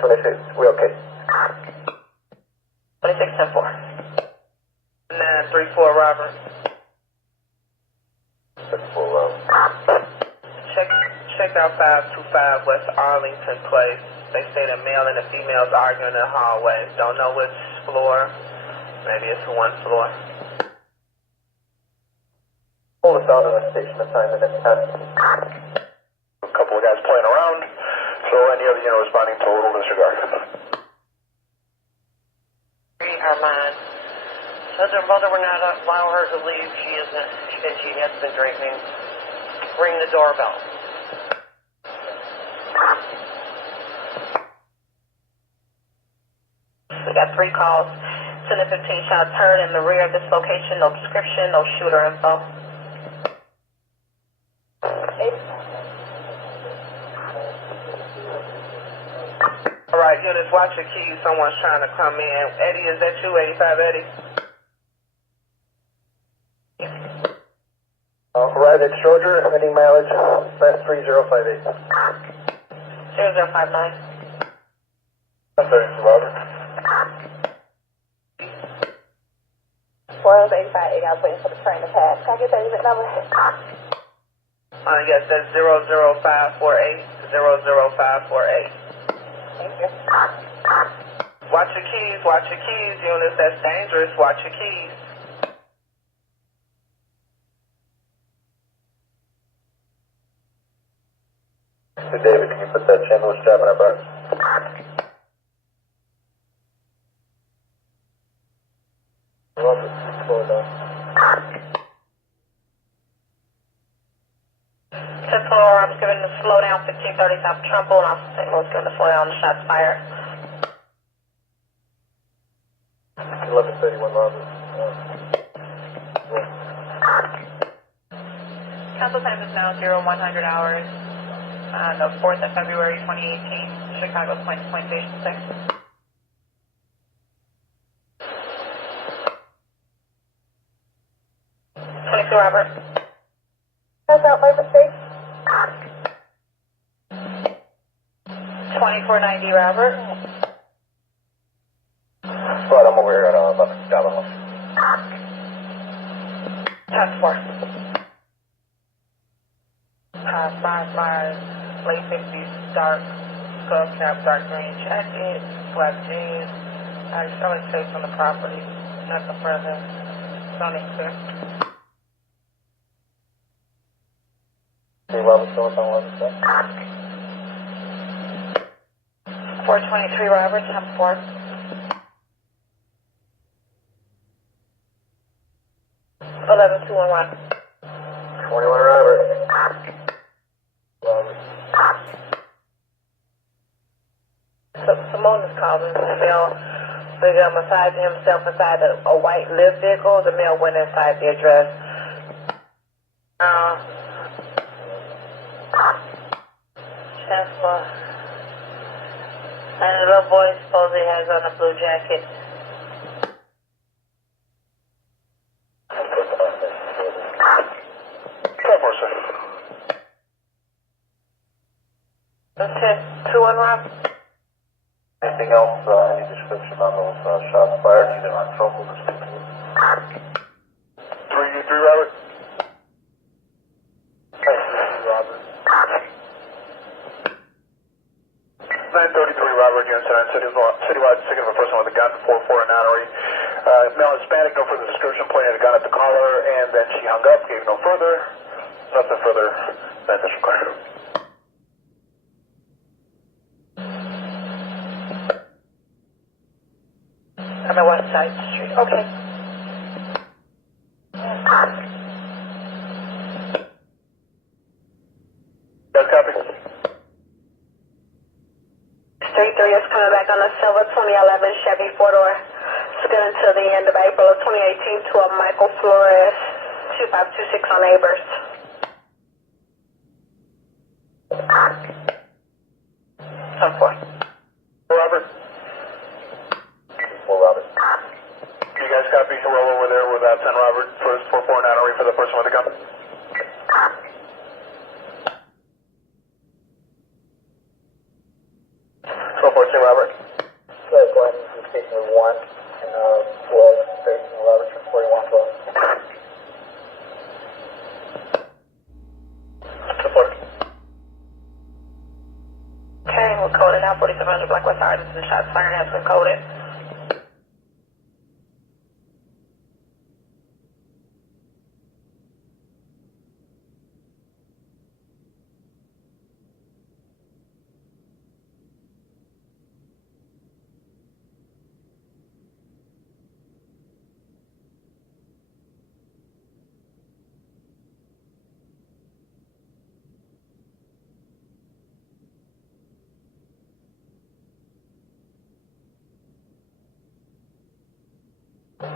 26, we okay. 26-10-4. 934 Robert. 34 Robert. Check out 525 West Arlington Place. They say the male and the females arguing in the hallway. Don't know which floor. Maybe it's one floor. Hold us down on the station assignment next time. A couple of guys playing around, so any other unit responding, total disregard. Armand. Says her mother would not allow her to leave. She has been drinking. Ring the doorbell. We got 3 calls. 10 to 15 shots heard in the rear of this location. No description, no shooter info. Alright, units, watch your keys. Someone's trying to come in. Eddie, is that you? 85 Eddie? Arrived at Schroeder, heading mileage, fast 3058. 0059. 32 Robert. 485, I was waiting for the train to pass. Can I get that unit number? Yes, that's 00548. 00548. Thank you. Watch your keys, units. That's dangerous. Watch your keys. Hey David, can you put that chandler strap in our box? Robert, slow it down. 10th floor, I was given the slow down 1530 South Trumbull, and I was given the slow down the shots fired. 1131 Robert. Council time is now 0100 hours on the 4th of February 2018, Chicago Point Station 6. 22 Robert. How's out by mistake? 2490 Robert. Right, I'm over here at 11 Gallo. Task 4. 5 miles, late 50s, dark, skull cap, dark green jacket, black jeans. Showing safe on the property, nothing further. Zoning clear. Hey Robert, still on 11 sir. 423 Robert, time 4. 11211. 21 Robert. Robert. Simone is calling. The male massaging himself inside a white lift vehicle. The male went inside the address. Chancellor. And the little boy supposedly has on a blue jacket. Okay, 2-1 Rob. Anything else, any description on those shots fired, either on Trumbull or 16? 3 Robert. 3 Robert. 933 Robert, unit 7, citywide ticket of a person with a gun, 4-4 in Notary. Male Hispanic, no further description, pointed a gun at the caller, and then she hung up, gave no further. Nothing further than this required. On the west side street. Okay. Guys, copy. 33 is coming back on the silver 2011 Chevy 4-door. It's good until the end of April of 2018 to a Michael Flores 2526 on Abers. Some 4. Robert. 4 Robert. You guys copy? Roll over there with 10 Robert, first 4-4 Notary for the person with the gun. 12-14 Robert. Robert. Okay, go ahead and just take me 1 and 12, 13, Robert, 41, 12. Support. Okay, we're coded now. 4700 Blackwest High. This is the shots fired has been coded.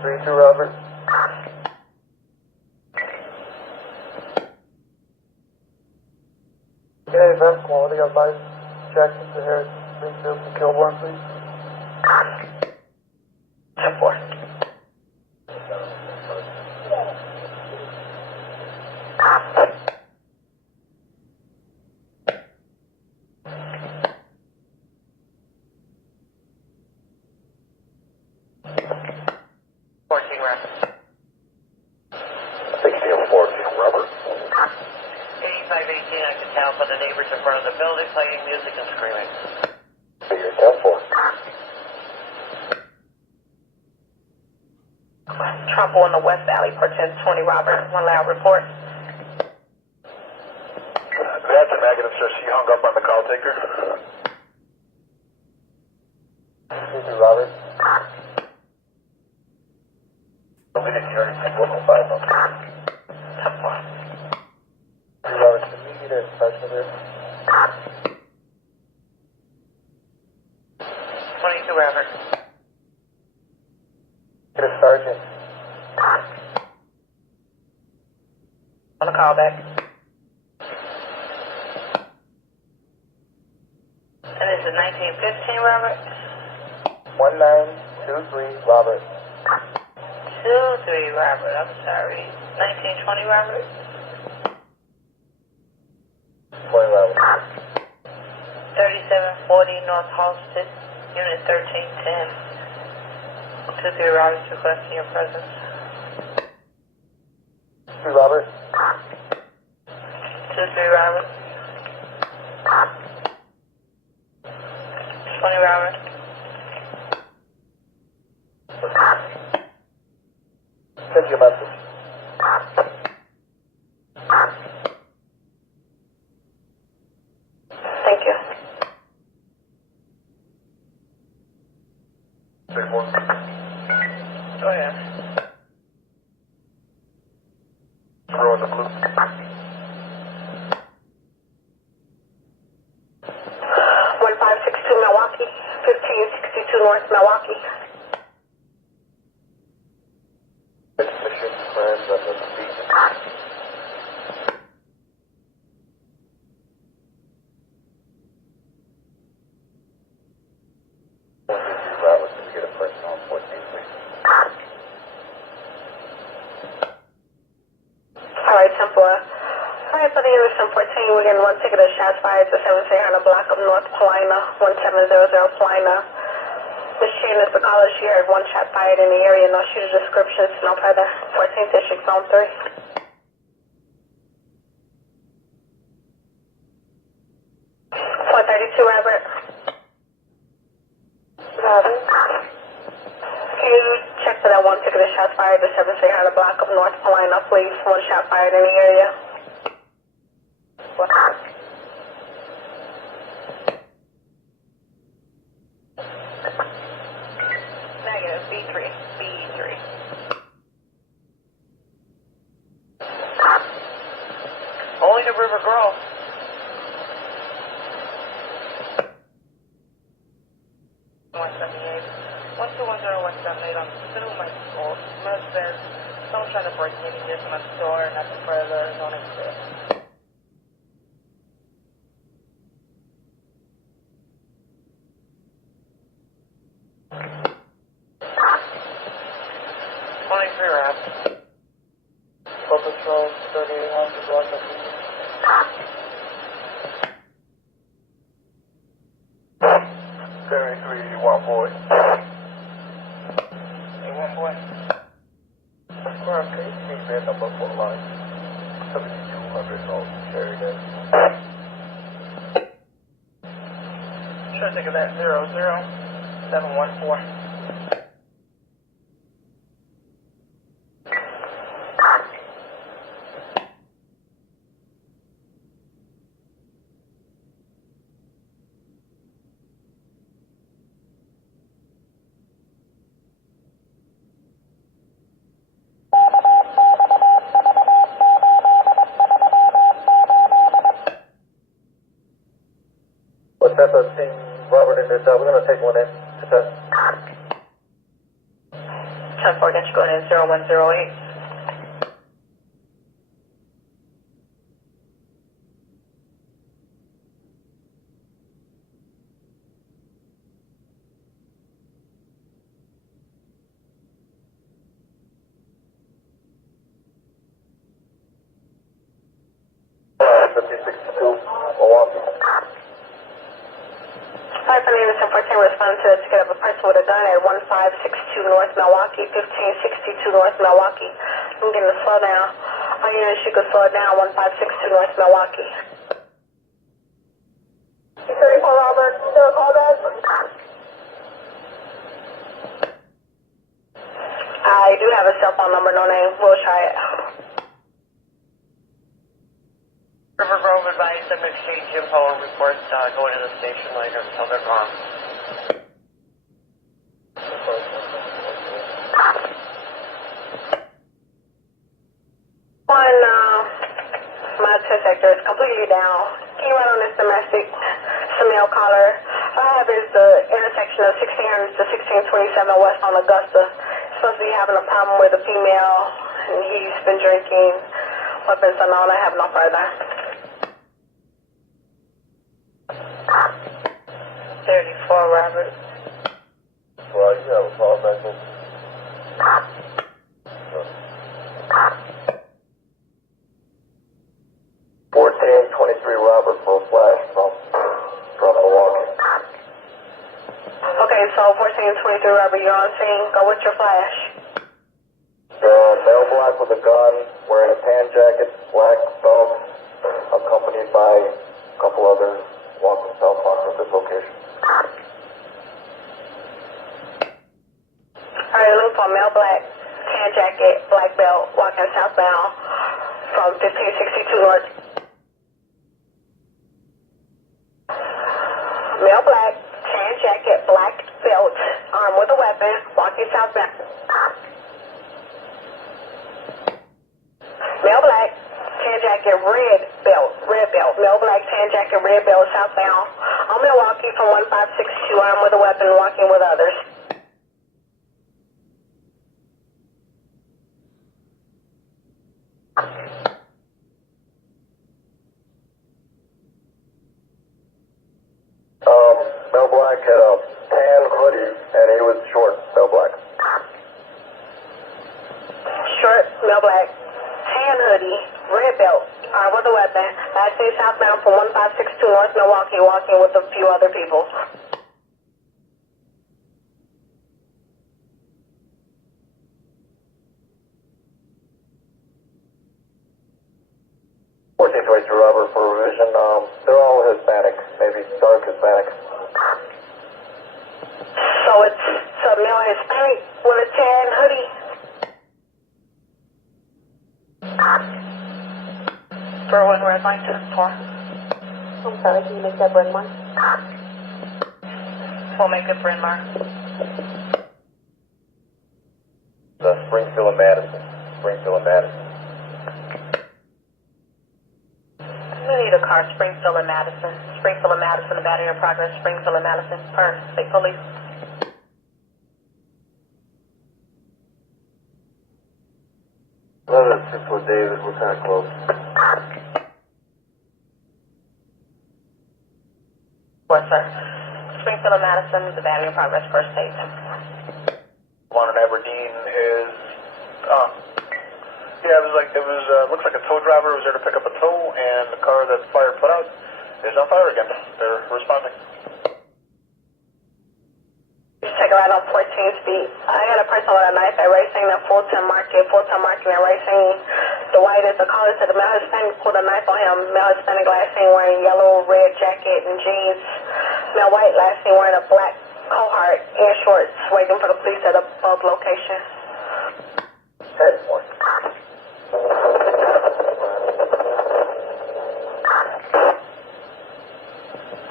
Three two, Robert. Okay, event quality of life. Jackson to Harris, Springfield to Kilbourne, please. 10-4. Robert. 8518, I can tell from the neighbors in front of the building playing music and screaming. Figure 10-4. Trouble in the West Alley for 1020 Robert. 1 loud report. That's a negative, sir. She hung up on the call taker. 3 Robert. We didn't hear anything. 105. 10-4. 3 Robert, can we get a special there? 22 Robert. Get a sergeant. On the call back. And this is 1915 Robert. 1923 Robert. 23 Robert, I'm sorry. 1920 Robert. 20 Robert. 3740 North Halsted, Unit 1310. 23 Robert's requesting your presence. 2 Robert. 23 Robert. 20 Robert. Send your message. Thank you. 3-4. Go ahead. Throw in the blue. 1562 Milwaukee. 1562 North Milwaukee. Mission friends of the beat. 14 Robert, can we get a person on 14, please? Alright, 10-4. Alright, for the unit 1014, we're getting 1 ticket of shots fired to 7 block of North Paulina, 1700 Paulina. This chain is the caller. She heard 1 shot fired in the area. No shooter descriptions, no further. 14th District, Zone 3. 432 Robert. Robert. Can you check for that 1 ticket of shots fired to 7 block of North Paulina, please? 1 shot fired in the area. Negative, B3, B3. Only the River Grove. On through my school. Most says someone trying to break in here from my store, nothing further, don't exist. Rob. Paw Patrol 3800 block of Carry 3 one boy. Hey, one boy. Square, can you meet me at number 4 line? 7200 North Sheridan. Sure, take that 00714. What's that, team Robert in this? We're going to take one in. Okay. 10-4, get you going in 0108. Hi, my name is 1014. Responding to the ticket of a person with a gun at 1562 North Milwaukee, 1562 North Milwaukee. I'm getting to slow down. All units, you can slow it down, 1562 North Milwaukee. 34 Robert, still call back? I do have a cell phone number, no name. We'll try it. River Grove advised them to exchange info and reports going to the station later until they're gone. One, my test sector is completely down. Can you run on this domestic? Some male caller. All I have is the intersection of 1600 to 1627 West on Augusta. He's supposed to be having a problem with a female, and he's been drinking. Weapons unknown. I have no further. 34 Robert. Well, you have a call back in. 1423 Robert for a flash from Milwaukee. Okay, so 1423 Robert, you're on scene. Go with your flash. Male black with a gun, wearing a tan jacket, black belt, accompanied by a couple others walking southbound from this location. Alright, looking for male black, tan jacket, black belt, walking southbound from 1562 North. Male black, tan jacket, black belt, armed with a weapon, walking southbound. Male black, tan jacket, red belt, male black, tan jacket, red belt, southbound. On Milwaukee from 1562, armed with a weapon, walking with others. Mel Black had a tan hoodie and he was short, Mel Black. Short, male black, tan hoodie, red belt, armed with a weapon, last day southbound from 1562 North Milwaukee, walking with a few other people. Robert for revision. They're all Hispanic, maybe dark Hispanic. So it's a male Hispanic with a tan hoodie. For one red line to 4. I'm sorry, can you make that Bryn Mawr? We'll make it Bryn Mawr. Springfield and Madison. Springfield and Madison. We need a car, Springfield and Madison. Springfield and Madison, the battery in progress, Springfield and Madison. Per state police. Another 6-4 David, we're kind of close. What, sir? Springfield and Madison, the battery in progress, first state. One in Aberdeen is, yeah, looks like a tow driver was there to pick up a tow, and the car that the fire put out is on fire again. They're responding. Take a ride on 14th Street. I got a person with a knife at Racing at Fulton Market at Racing. The white is the caller to the male Hispanic pulled a knife on him. Male Hispanic last seen wearing yellow, red jacket and jeans. Male white last seen wearing a black cohort and shorts, waiting for the police at above location.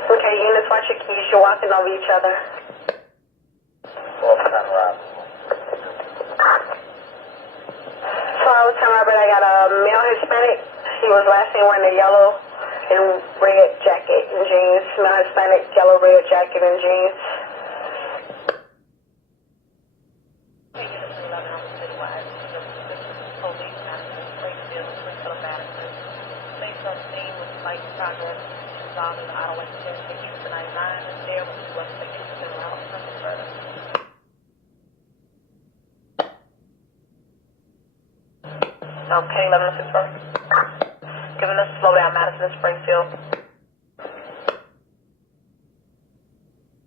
Okay, units, watch your keys. You're walking over each other. So I was telling Robert I got a male Hispanic. He was last seen wearing a yellow and red jacket and jeans. Male Hispanic, yellow, red jacket and jeans. Hey, Unit 311 on the citywide. This is police master, Springfield, Springfield, Madison. Things on scene with light progress involved in the auto accident. The Houston I-9 is there with what's the Houston route from further. Okay, 11 6 Giving us a slowdown, Madison, Springfield.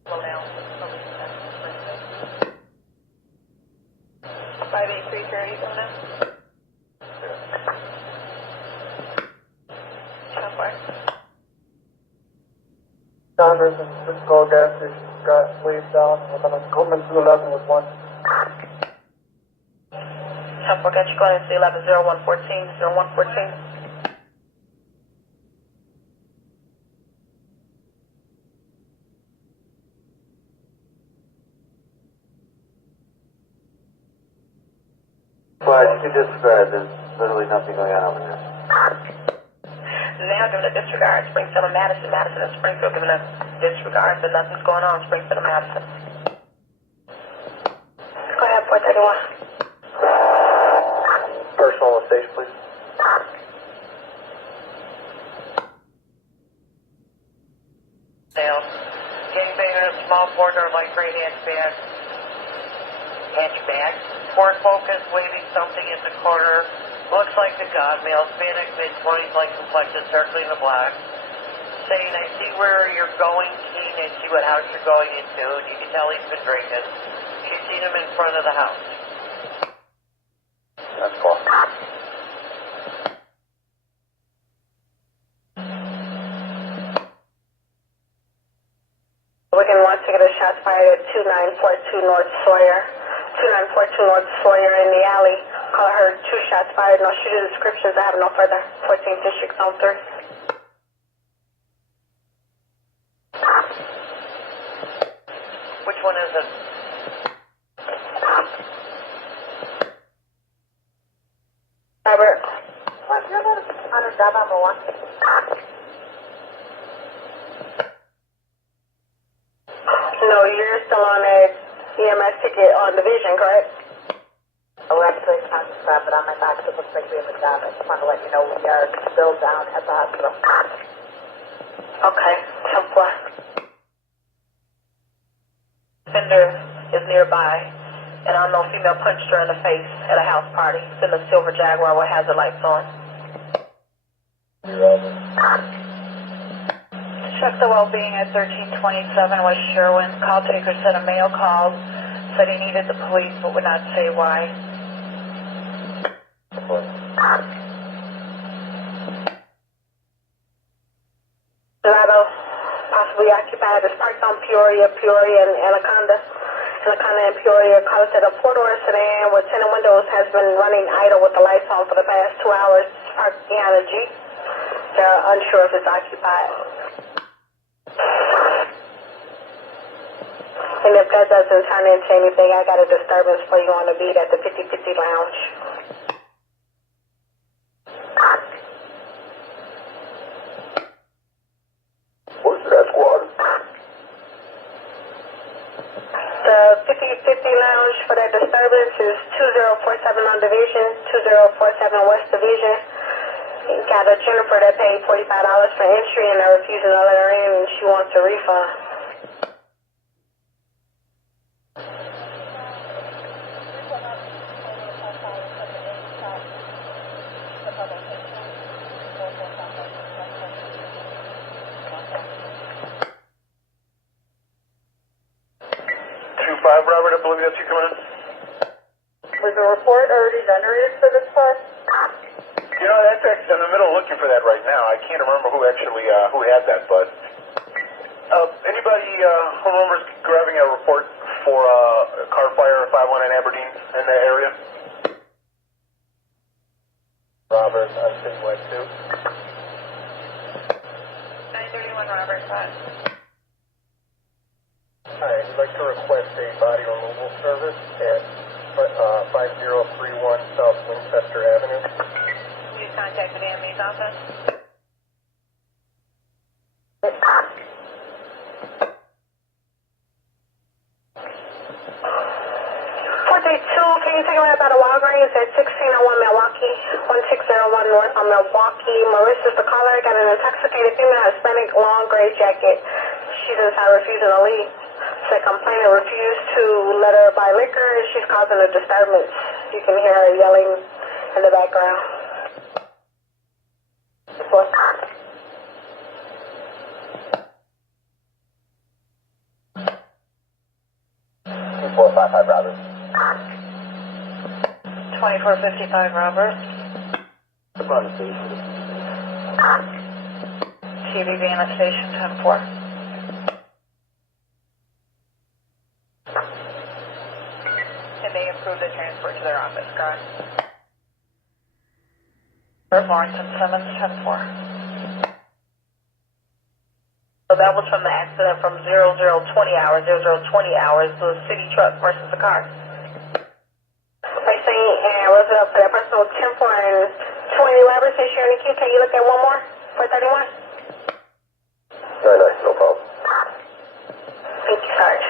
Slowdown, police, Madison, Springfield. 583, are you doing that? How far? Saunders and Cisco gas station got waved down. We're going to come into 11 with one. How far got you going into 11 0114 0114? Well, you can disregard. There's literally nothing going on over there. Now giving a disregard, Springfield and Madison, Madison and Springfield giving a disregard that nothing's going on, Springfield and Madison. Go ahead, 431. Personal on the station, please. Sales. Gangbanger in a small four-door light gray hatchback. Ford Focus waving something in the corner. Looks like the god, male, Hispanic, mid-20s, like complexion, circling the block. Saying, I see where you're going, Keen, I see what house you're going into. And you can tell he's been drinking. She's seen him in front of the house. That's cool. Wigan wants to get a shot fired at 2942 North Sawyer. 2942 North Sawyer in the alley. Call her 2 shots fired. No shooter descriptions. I have no further. 14th District Zone 3. Which one is it? Robert. Under job number 1. No, you're still on a EMS ticket on division, correct? Oh, actually, it's time to stop, but on my back, it looks like we have a job. I just want to let you know we are still down at the hospital. Okay, 10-4. Fender is nearby, and I know female punched her in the face at a house party. It's in the silver Jaguar with hazard lights on. Check the well-being at 1327 West Sherwin. Call taker said a male called, said he needed the police, but would not say why. Lotto, possibly occupied, is parked on Peoria and Anaconda. Anaconda and Peoria. Call said a 4-door sedan with tinted windows has been running idle with the lights on for the past 2 hours. Parked behind a Jeep. They're unsure if it's occupied. And if that doesn't turn into anything, I got a disturbance for you on the beat at the 5050 Lounge. Where's that squad? The 5050 Lounge for that disturbance is 2047 on Division, 2047 West Division. You got a Jennifer that paid $45 for entry and they're refusing to let her in and she wants a refund. Robert, I believe that's you coming in. Was the report already generated for this car? You know, that's actually in the middle of looking for that right now. I can't remember who actually, who had that, but, anybody, who remembers grabbing a report for, car fire 51 in Aberdeen in that area? Robert, I'm Citywide 2. 931 Robert, 5. Hi, I'd like to request a body removal service at 5031 South Winchester Avenue. You contacted Anthony's office? Can you take me about a Walgreens at 1601 Milwaukee, 1601 North on Milwaukee? Marissa's the caller, got an intoxicated female Hispanic long gray jacket. She's inside refusing to leave. Said complainant refused to let her buy liquor and she's causing a disturbance. You can hear her yelling in the background. 2455 Robert. 2455 Robert. TVB in the station, 10-4. And they approved the transfer to their office, correct? Lawrence and Simmons, 10-4. So that was from the accident from 0020 hours, the city truck versus the car. They say, was it up for that person with 10-4 and 20 Robert says you're in the queue. Can you look at one more for 31? No problem. Thank you, Sarge.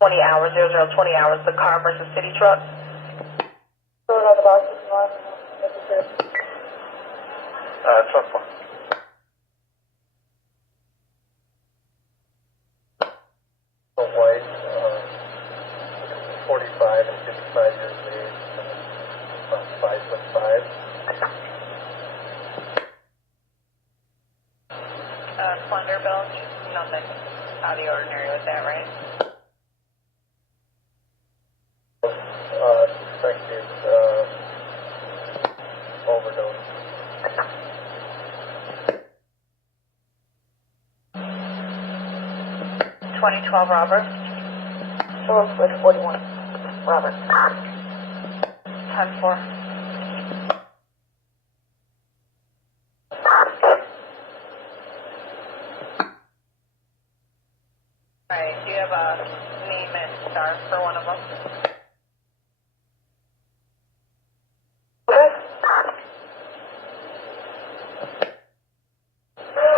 20 hours, 0020 hours, the car versus city truck. Truck 4. White, 45 and 55 years of age, about 5'5". Slender build, nothing out of the ordinary with that, right? Suspected overdose. 2012 Robert. Source with 41 Robert. 10-4. Alright, do you have a name and star for one of them?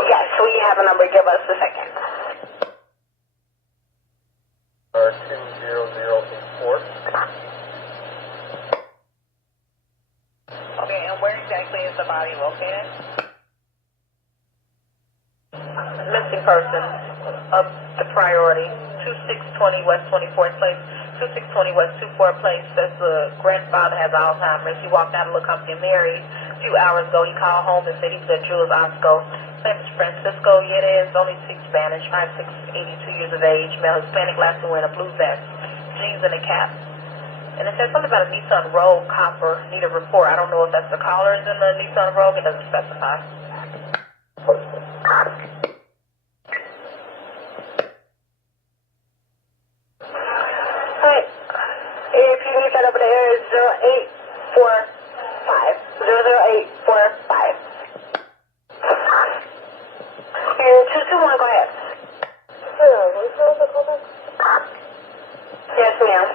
Yes, we have a number. Give us a second. 20084. Okay, and where exactly is the body located? Missing person of the priority, 2620 West 24th Place, 2620 West 24th Place. Says the grandfather has Alzheimer's. He walked out of the company Mary a few hours ago. He called home and said he was at Jules Osco. His name is Francisco Yedes, only speaks Spanish, 5'6", 82 years of age, male Hispanic, last wearing a blue vest, jeans and a cap. And it says something about a Nissan Rogue copper, need a report. I don't know if that's the collars in the Nissan Rogue, it doesn't specify. Alright. If you need that over there, it's 0845. 00845. And 221, go ahead. Yes, ma'am.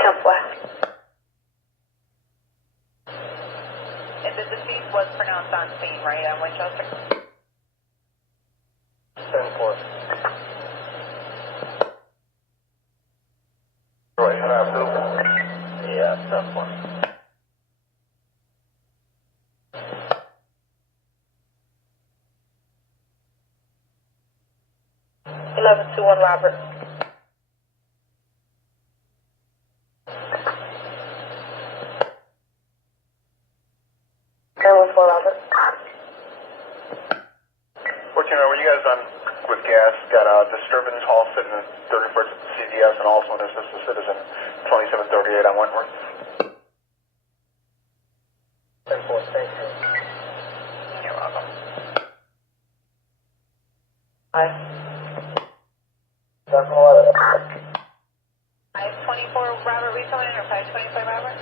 Temple. And the deceased was pronounced on scene, right, at Winchester? 10-4. Right, and after. Yeah, that's one. 1121 Robert. And 14 Robert. were you guys done with gas? Got a disturbance hall sitting in 31st at the CDS and also an assistant citizen 2738 on Wentworth. 10-4, thank you. You're welcome. Hi. 7-11. 524 Robert, rejoin or 524 Robert?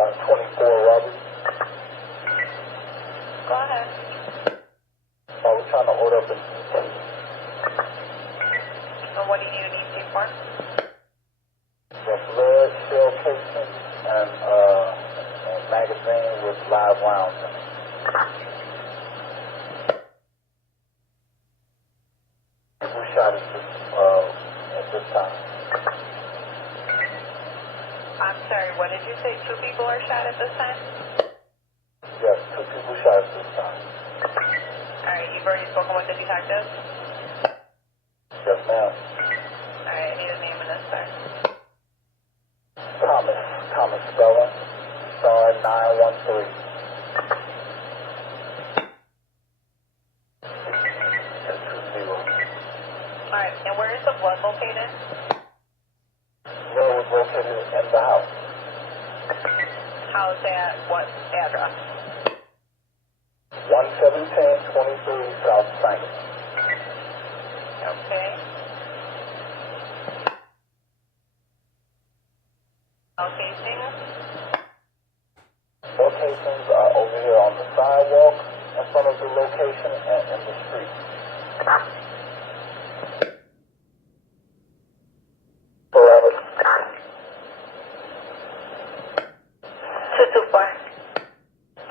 124, Robert. Go ahead. We're trying to order up an And what do you need tea for? the blood shell casing and a magazine with live rounds in it. Who shot at this time? I'm sorry, what did you say? 2 people are shot at this time? Yes, 2 people shot at this time. Alright, you've already spoken with the detective? Yes, ma'am. Alright, I need a name in this, sir. Thomas Spelling, star 913. And 20. Alright, and where is the blood located? Where was located in the house? How's that? What address? 11723 Southside. Okay. Casings? Locations are over here on the sidewalk in front of the location and in the street. Forever. 224.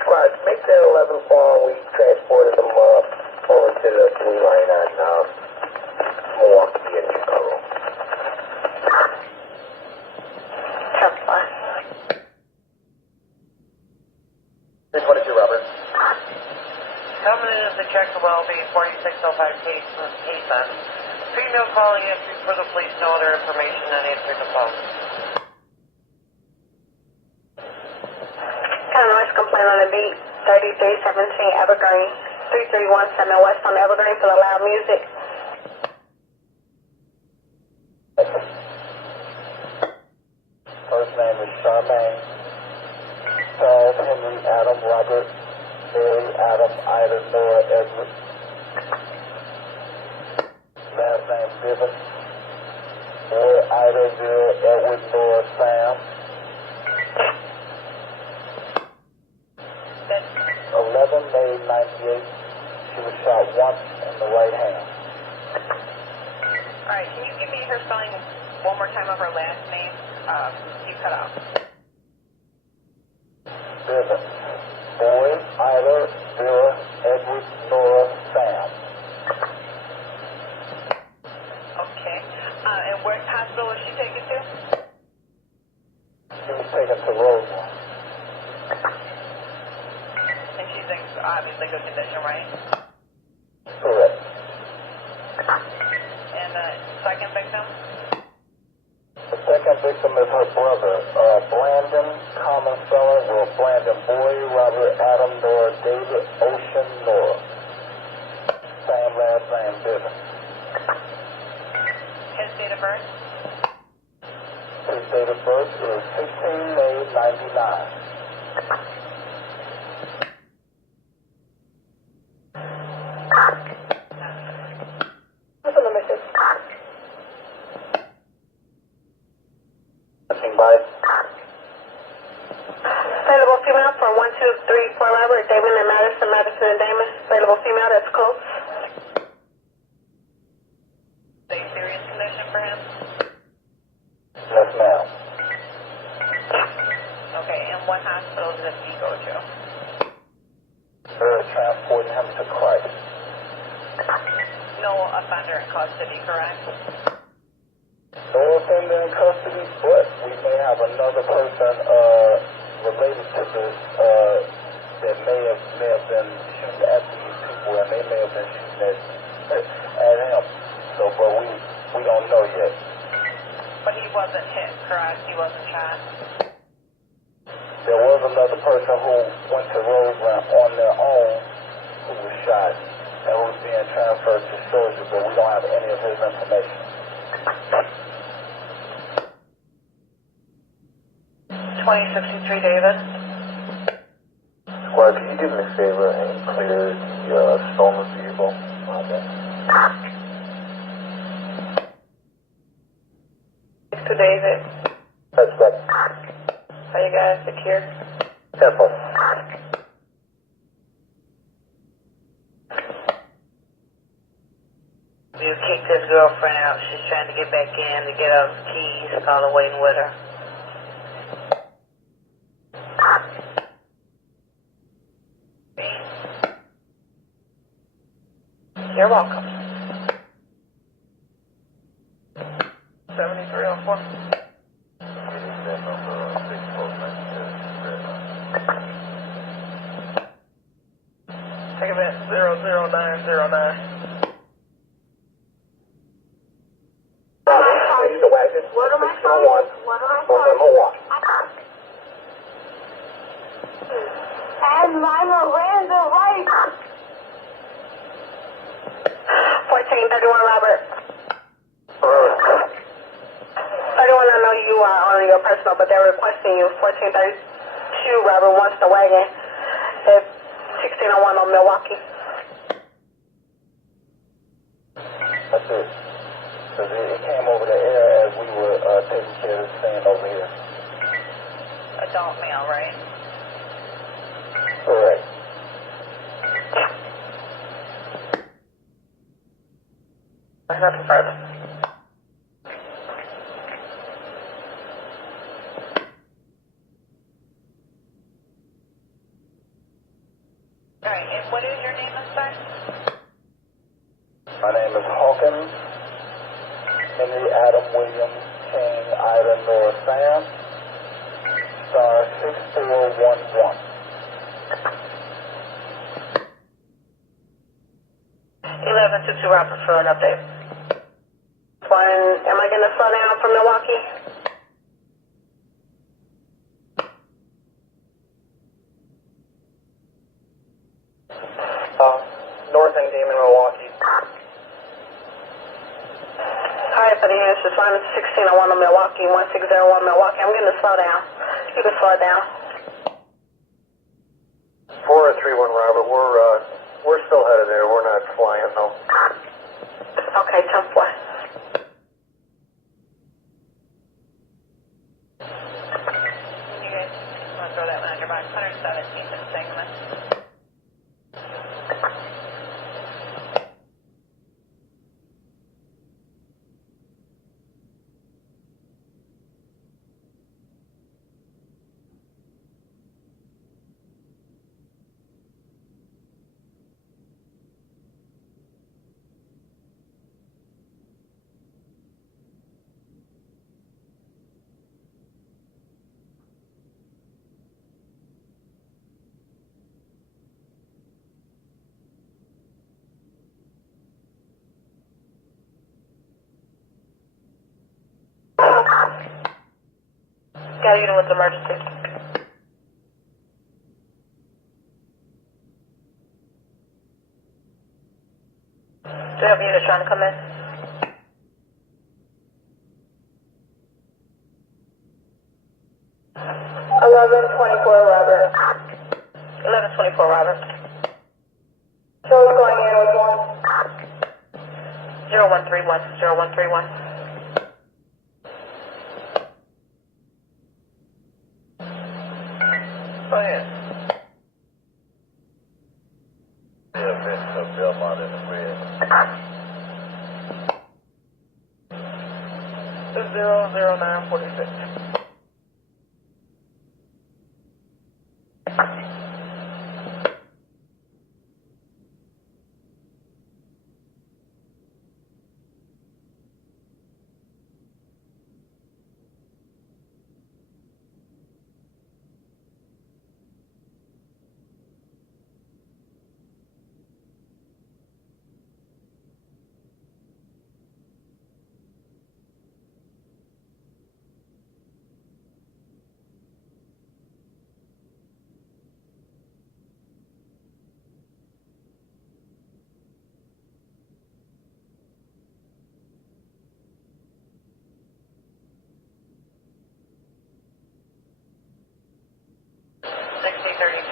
Squad, make that 11 phone. We transported them over to the blue line on Milwaukee and Chicago. 10-4. 322, Robert. Coming in to check the well-being 4605 Payson. Female calling in for the police, no other information, and answering the phone. Kind of noise complaint on the beat. 3317 Evergreen. 3317 West on Evergreen for the loud music. First name is Charmaine. Charles, Henry, Adam, Robert, Mary, Adam, Ida, Nora, Edward. Last name Bivens. Boy, Ida, Vera, Edward, Nora, Sam. 11 May 98. She was shot once in the right hand. Alright, can you give me her spelling one more time of her last name? You cut out. Bivens. Boy, Ida, Vera, Edward, Nora, Sam. Okay. And what hospital was she taken to? She was taken to Roseland. And she's in obviously good condition, right? Correct. And the second victim? The second victim is her brother, Blandon, common spelling, Blandon Boy, Robert, Adam, Nora, David, Ocean, Nora. Same last name, Bivens. His date of birth? His date of birth is 16 May 99. What's the number 6? By Available female for 1234 Robert, Damon and Madison, Madison and Damon. Available female that's close. Is a serious condition for him? yes, ma'am. Okay, and what hospital did he go to? They're transporting him to Christ. No offender in custody, correct? No offender in custody, but we may have another person related to this that may have been shooting at these people, and they may have been shooting at him. So, but we don't know yet. But he wasn't hit, correct? He wasn't shot? There was another person who went to Roseland on their own who was shot. and who's being transferred to surgery, but we don't have any of his information. 2063 David. Squad, can you do me a favor and clear the stolen vehicle? Okay. To David. That's right. Are you guys secure? 10-4. You kicked his girlfriend out. She's trying to get back in to get her keys. Call her waiting with her. You're welcome. 73 on 4. Take event 00909. What am I calling? What am I calling? And my Miranda right. 1431 Robert. 31, I know you are on your personal, but they're requesting you. 1432 Robert wants the wagon at 1601 on Milwaukee. That's it. Because it came over the air as we were taking care of this thing over here. Adult male, right? Correct. Nothing further. Alright, and what is your name, sir? My name is Hawkins, Henry Adam William King Ida Nora Sam, star 6411. 1122 Robert for an update. Am I going to slow down from Milwaukee? North End Game in Milwaukee. Hi, for the answers. Line is 1601 on Milwaukee, 1601 Milwaukee. I'm going to slow down. You can slow down. 431 Robert, we're still headed there. We're not flying, no. Okay, 10-4. You guys want to throw that one on your box? 117th and segment. Got a unit with emergency. Do you have a unit trying to come in? Robert. 1124 Robert. Show going in with 0131. 0131. Go ahead. Yeah, Vince of Belmont in the red. 00946.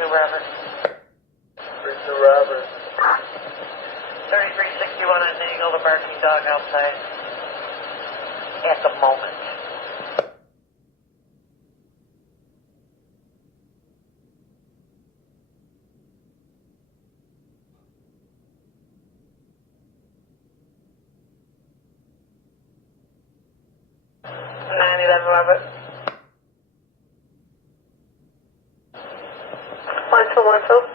Robert. 32 Robert. 3361 on Dangle, the barking dog outside. At the moment. Robert. 1212.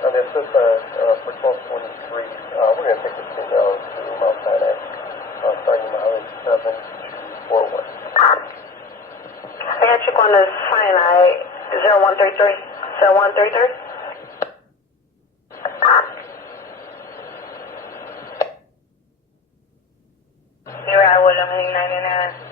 And this is for 1223. We're going to take this female to Mount Sinai, starting mileage 7241. I got you going to Sinai 0133. 0133. You're out with him, 99.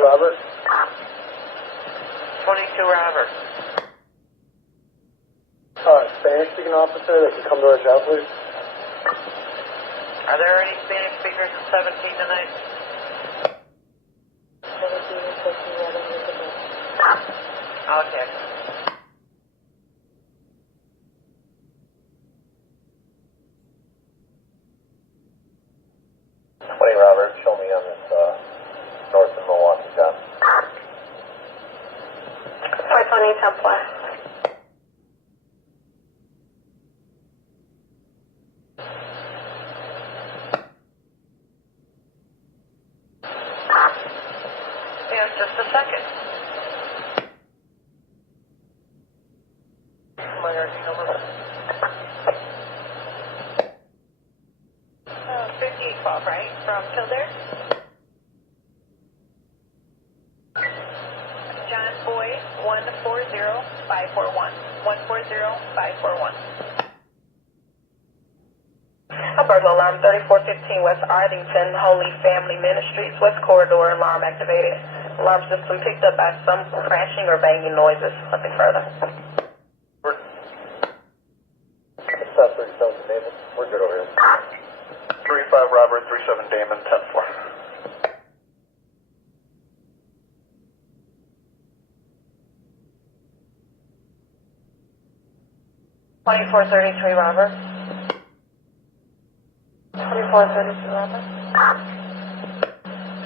Robert. 22 Robert. Spanish-speaking officer that can come to our job, please. Are there any Spanish speakers in 17 tonight? 17 and 15, Okay. Robert, show me on this north of Milwaukee job. 520 Templar. Yeah, just a second. My RD number. 5812, right? From Kildare? John Boyd, 140541. 140541. A burglar alarm 3415 West Arlington, Holy Family Ministries, West Corridor, alarm activated. Alarm system picked up by some crashing or banging noises. Nothing further. South 37 David. We're good over here. 35 Robert, 37 Damon, 10-4. Robert. 2433 Robert.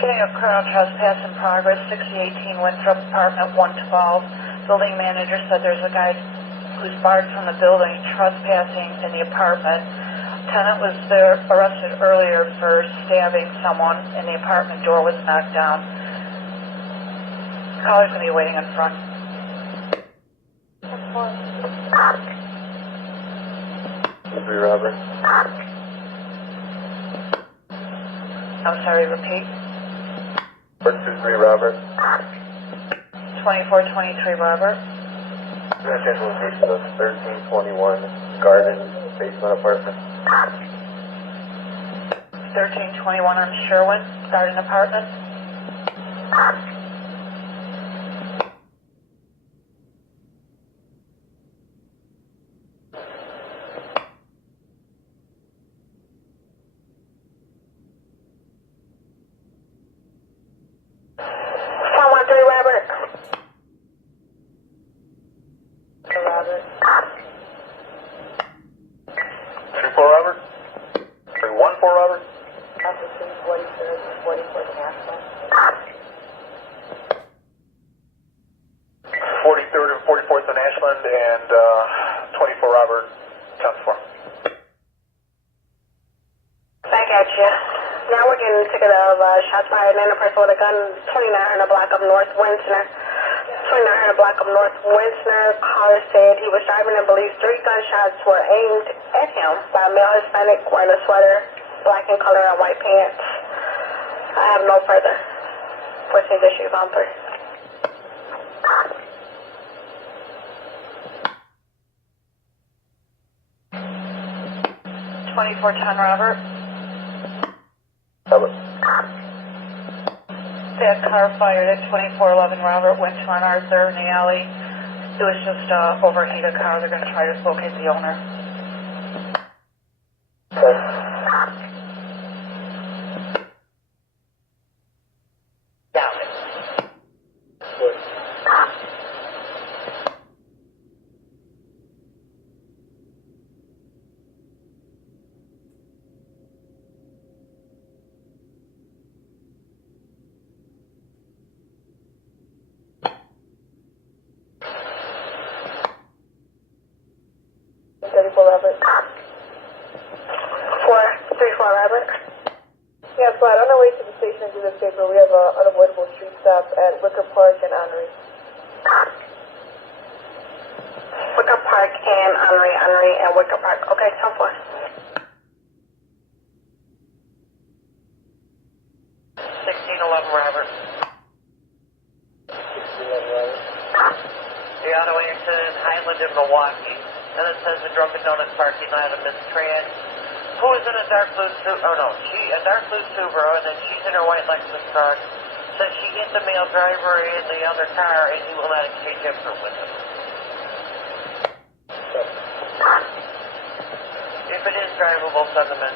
Getting a criminal trespass in progress, 6018 Winthrop, apartment 112. Building manager said there's a guy who's barred from the building trespassing in the apartment. Tenant was there arrested earlier for stabbing someone and the apartment door was knocked down. Caller's going to be waiting in front. Robert. I'm sorry, repeat. 423 Robert. 2423 Robert. Change location of 1321 Garden basement apartment. 1321 on Sherwin, Garden Apartment. Robert. 34 Robert? 314 Robert? Officer 43rd and 44th National. 43rd and 44th in Ashland, and 24 Robert, 10-4. Back at you. Now we're getting a ticket of shots fired and a person with a gun, 2900 block of North Winsner. 2900 block of North Winsner. Caller said he was driving and believes 3 gunshots were aimed at him by a male Hispanic wearing a sweater, black in color and white pants. I have no further. Proceed issues on 3. 2410 Robert. Robert. that car fired at 2411 Robert went to an Arthur in the alley. It was just a overheated car. They're going to try to locate the owner. Down it. Good. Robert. 434 Robert. Yeah, Flat, on our way to the station to this paper, we have an unavoidable street stop at Wicker Park and Henry. Wicker Park and Henry and Wicker Park. Okay, 10-4. 1611 Robert. 1611 Robert. The auto accident, Highland in Milwaukee. And it says the Drunken Donuts parking lot of Miss Tran, who is in a dark blue Subaru, a dark blue Subaru, and then she's in her white Lexus truck. Says she hit the male driver in the other car, and he will not exchange her with him. If it is drivable, send them in.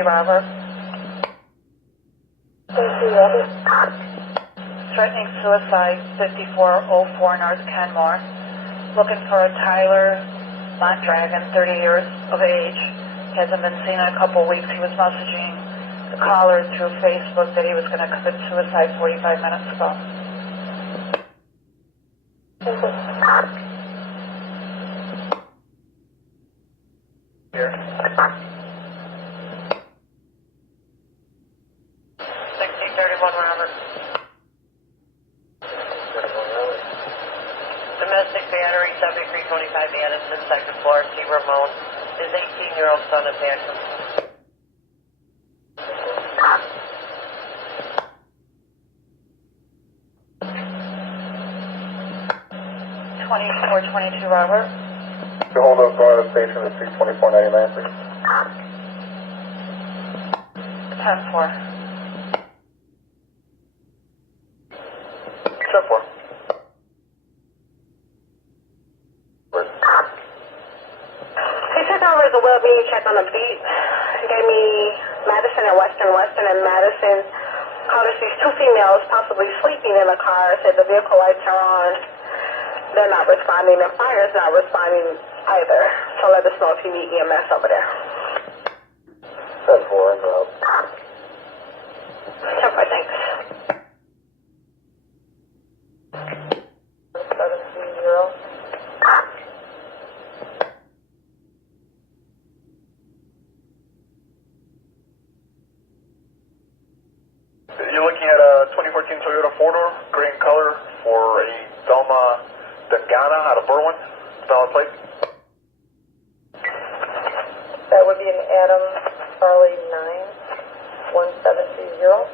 Robert. 23 Robert. Threatening suicide, 5404 North Kenmore. Looking for a Tyler Mondragon, 30 years of age. Hasn't been seen in a couple weeks. He was messaging the caller through Facebook that he was going to commit suicide 45 minutes ago. Here. 1631 Robert. Domestic battery, 7325 Addison, second floor, T. Ramon. His 18-year-old son attacked him. 2422 Robert. To hold up guard at station at 62499, please. 10-4. 10-4. He sent over the well-being check on the beat. He gave me Madison and Western and Madison. Called us these two females possibly sleeping in the car. Said the vehicle lights are on. They're not responding. The fire's not responding either. So let us know if you need EMS over there. 10-4 en route. 10-4, thanks. 730. You're looking at a 2014 Toyota 4-door, gray in color, for a Velma Dangana out of Berwyn. Valid plate. That would be an Adam Charlie 91730.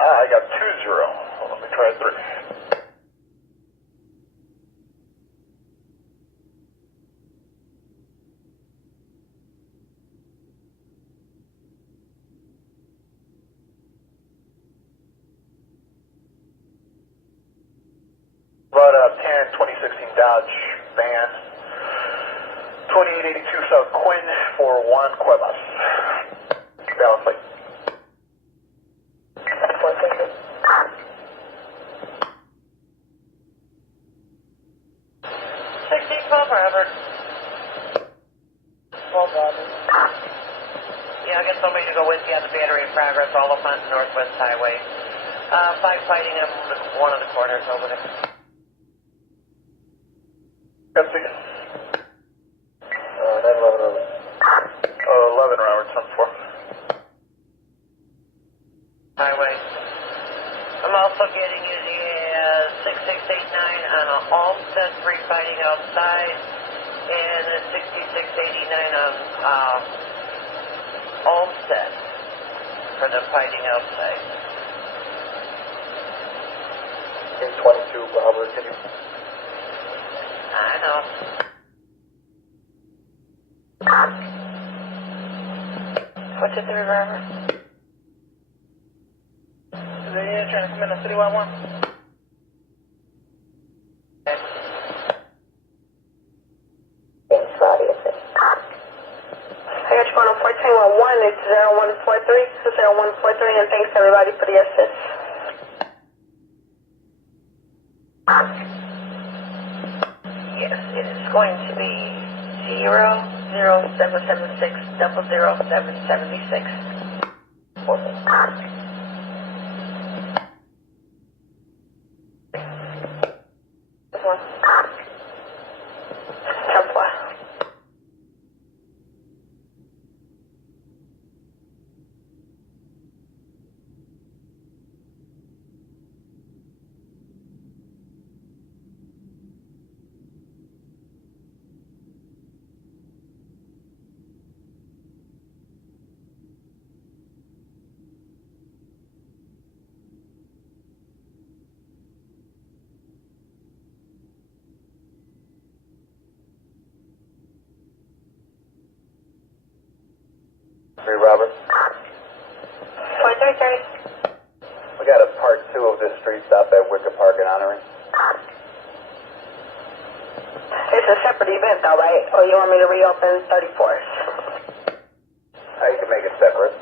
I got 2-0. Well, let me try 3. About a 2016 Dodge van, 2882 South Quinn for Juan Cuevas. Valid plate. 1612 Robert. 12 Robert. Yeah, I'll get somebody to go with you on the battery in progress all up on Northwest Highway. 5 fighting on one of the corners over there. Got 6. 911 Robert. 11 Robert, 10-4. Highway. I'm also getting you the 6689 on a Olmsted free fighting outside, and the 6689 on Olmsted for the fighting outside. 822 Robert, can you? I know. Get the driver. Is it you trying to come in on Citywide 1? Yes, Roddy, assist. I got you going on 1411. It's 0143. 0143, and thanks everybody for the assist. Yes, it is going to be 00776 00776. This one. 10-4. Hey, Robert. 4330. We got a part 2 of this street stop at Wicker Park and Honorary. It's a separate event though, right? Or you want me to reopen 34th? You can make it separate.